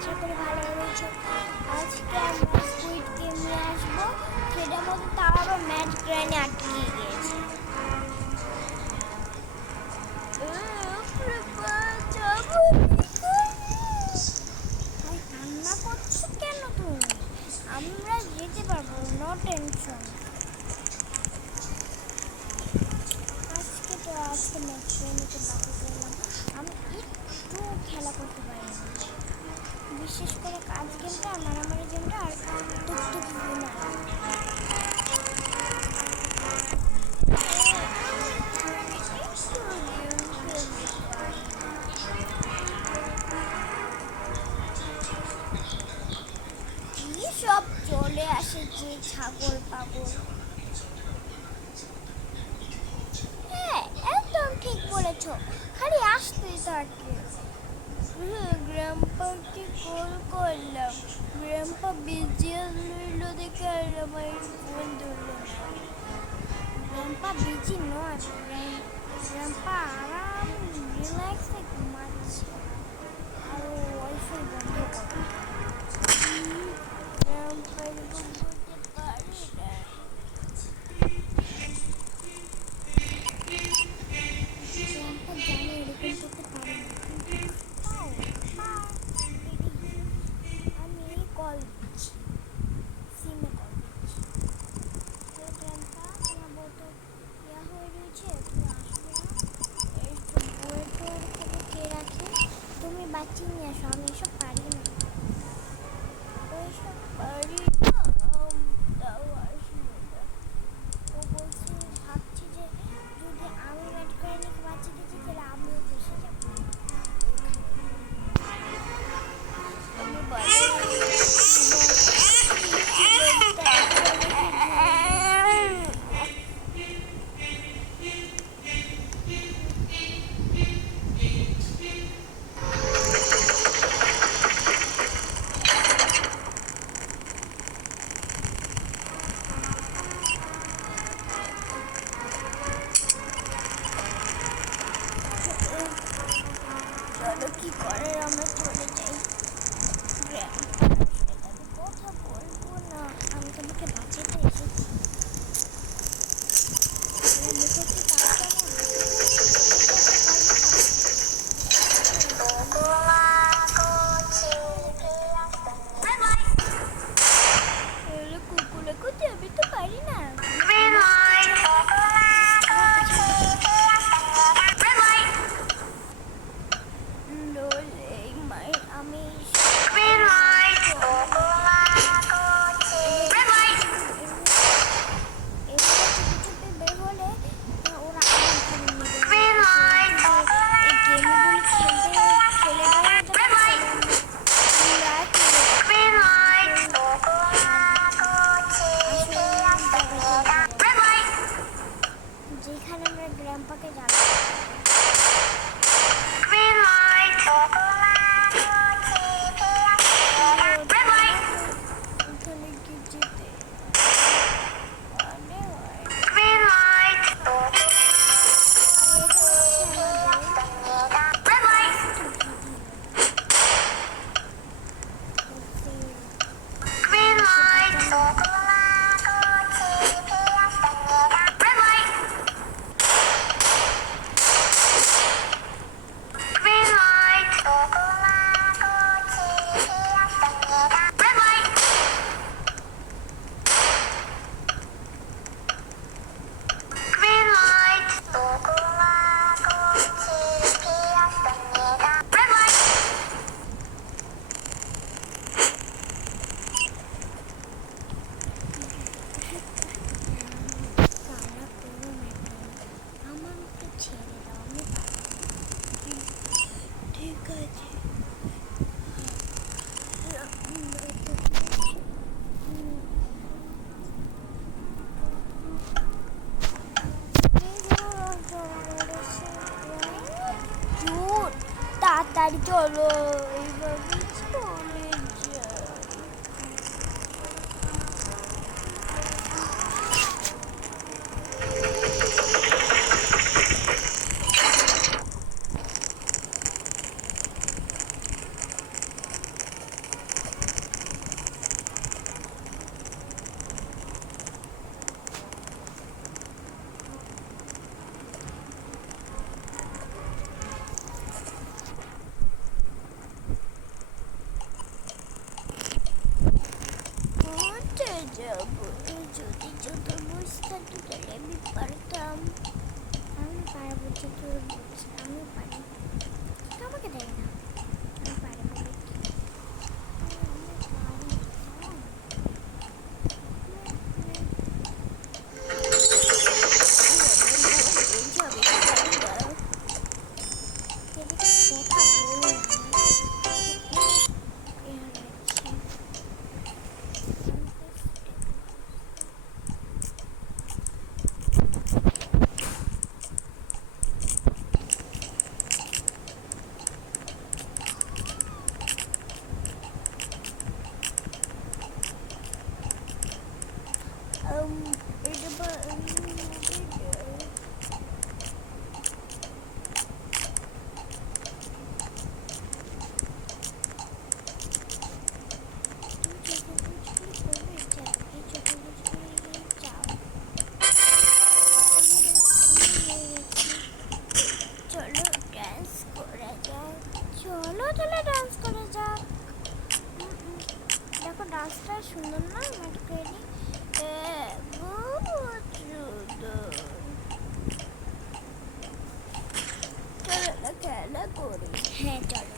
আশা করি ভালো রয়েছে। আজকে আমরা স্কুইড গেম নিয়ে আসবো, সেটার মধ্যে তার আবার ম্যাচ গ্রাইনে আটকে গিয়েছে। কান্না করছো কেন তুমি? আমরা যেতে পারবো, নো টেনশন। আজকে ম্যাচ গ্রাইনেতে বাকি করলাম, আমি একটু খেলা করতে পারিনি, বিশেষ করে কাজ গেমটা আর মারামারি গেমটা আর টুকটুক না। কি সব চলে আসে যে ছাগল পাগল। হ্যাঁ, একদম ঠিক বলেছ, খালি আসতেই থাকে। গ্র্যাম্পাকে কল করলাম, গ্র্যাম্পা বিজি রইল দেখে আর আমার ফোন ধরলো না। গ্র্যাম্পা বিজি নয়, গ্র্যাম্পা আরাম রিল্যাক্সে ঘুমাচ্ছে আর ওয়াইফাই বন্ধ করে। গ্র্যাম্পা এরকম করতে পারে না। গ্র্যাম্পা জানে এরকম করতে পারে না, আমি কল দিচ্ছি, সিমে কল দিচ্ছি। গ্র্যাম্পা তোমার বউ তো ইয়া হয়ে রয়েছে, তুমি আসবে না। এই বউয়ের তোর খবর কে রাখে? তুমি বাচ্চা নিয়ে আসো, আমি এসব পারি না, ওইসব পারি না। তাও আসবে না। ও বলছে, ভাবছি যে যদি আমি ম্যাট করে নাকি বাচ্চা দিচ্ছি তাহলে আমিও বসে যাবো আমি চলো কি করে আমরা চলে যাই। আমি কথা বলবো না, আমি তোমাকে বাঁচাতে এসেছি। মুখে কি কাজটা না, ঠিক করতে পারবো না। কুকুরে কুচি আমি তো পারি না। আমি বের হলে ওরা এই গেমগুলো যেখানে আমরা গ্র্যাম্পাকে যাবো। তাড়াতাড়ি চলো, এইভাবে চলে যাই। তাহলে ডান্স করে যাক। দেখো ডান্সটা সুন্দর না মেটকরি? বহুত সুন্দর। চলো খেলা করি। হ্যাঁ চলো।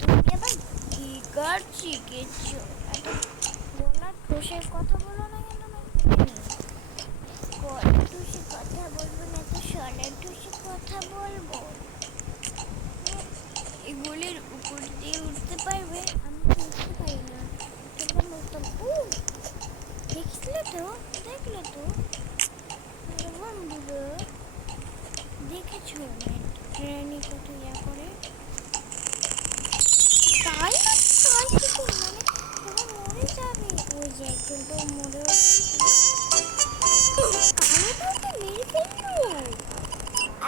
তুমি আবার কি গান শিখেছো? গলা ঠোসের কথা বলো না কেন? গলা ঠুসে কথা বলবো না তো স্বরের ঠুসে কথা বলবো? এগুলির উপর দিয়ে উঠতে পারবে? আমি তো উঠতে পারি না। তোমরা নতুন দেখলে তো বন্ধুরা দেখেছো ট্রেনে কত ইয়া করে? তাই না? তাই কি মানে তোমরা মরে যাবে। ওই যে একজন তো মরে কালোটাকে মেরে ফেললো।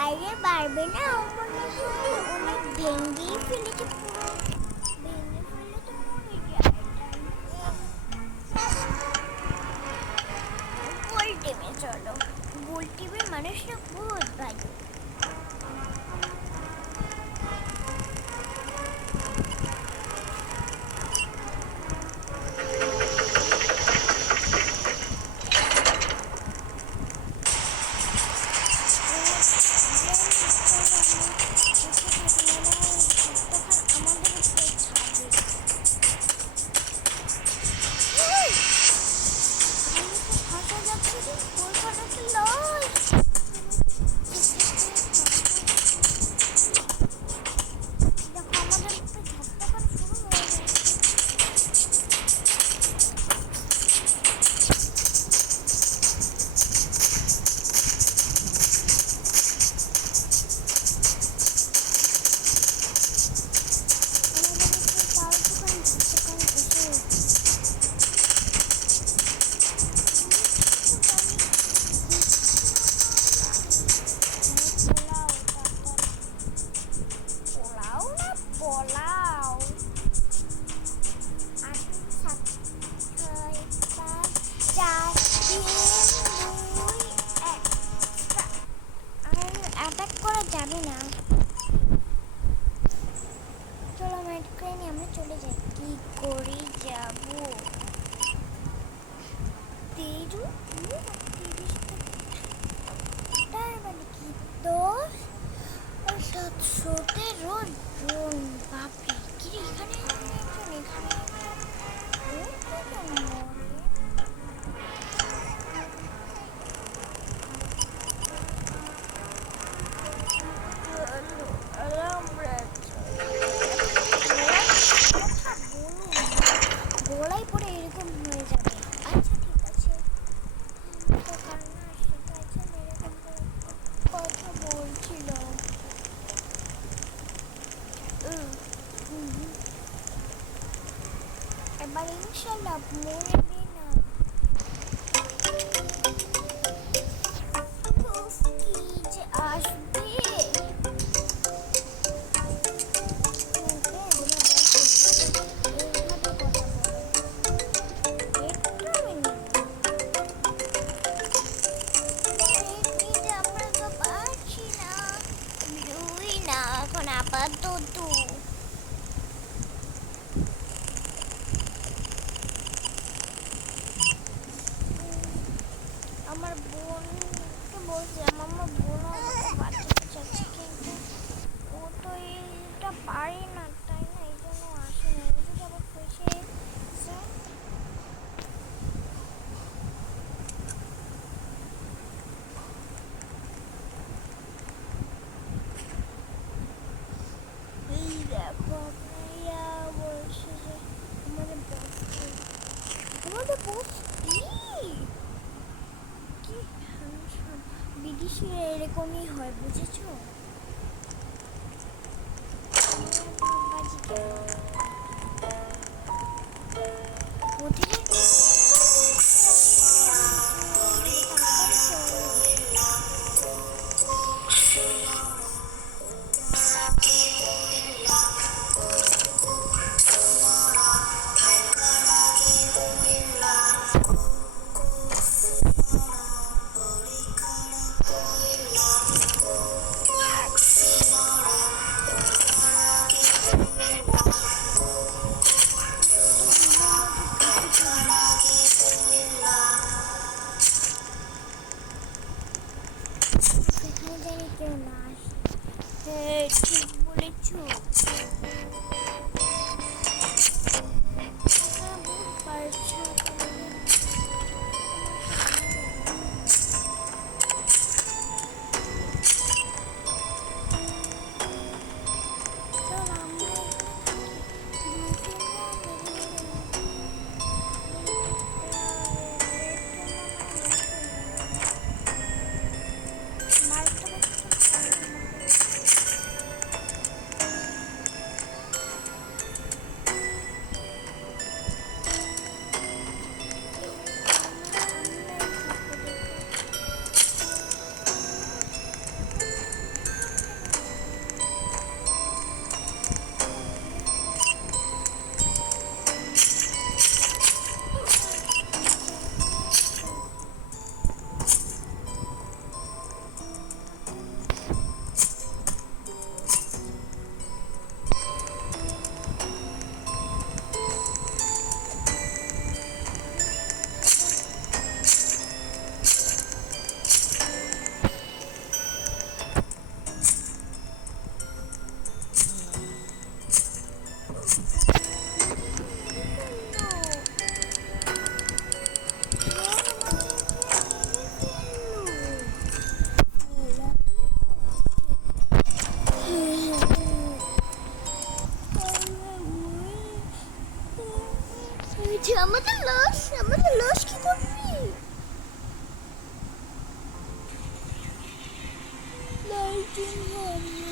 আরে পারবে না, মনে হয় অনেক ভেঙেই ফেলেছে পুরো। ভেঙে ফেললে তো মরে যায়। গোল টিমে চলো। গোল টিমের মানুষরা বহুত ভালো। যাবে না। চলো মেট্রো নিয়ে আমরা চলে যাই। কি করে যাবো? তার মানে কি 10 717 জন? বাপরে কি এখানে এখানে গোলাই পরে এরকম হয়ে যাবে। আচ্ছা ঠিক আছে, তো কান্না সেটা আছে এরকম কথা বলছিল। এবার ইনশাল্লাহ মরবে না। কি যে আসবে। এখন আপাতত আমার বোনকে বলছিলাম, আমার বোন বাচ্চাতে চাচ্ছে, কিন্তু ও তো এইটা পারে না, তাই না? এই জন্য আসে না। ও যদি আবার ফেসে এই দেখো আপনারা বলছে যে আমাদের বস কি বিদেশিরা এরকমই হয়, বুঝেছো? হ্যাঁ ঠিক বলেছো। হ্যাঁ বহুত পারছো তাহলে। চল আমরা এখানে থাকি। ব্লুফিনরা মার্কটা আমরাই থাকবো দেখো। আমাদের লাশ কি করবি? লাইটিং হবে।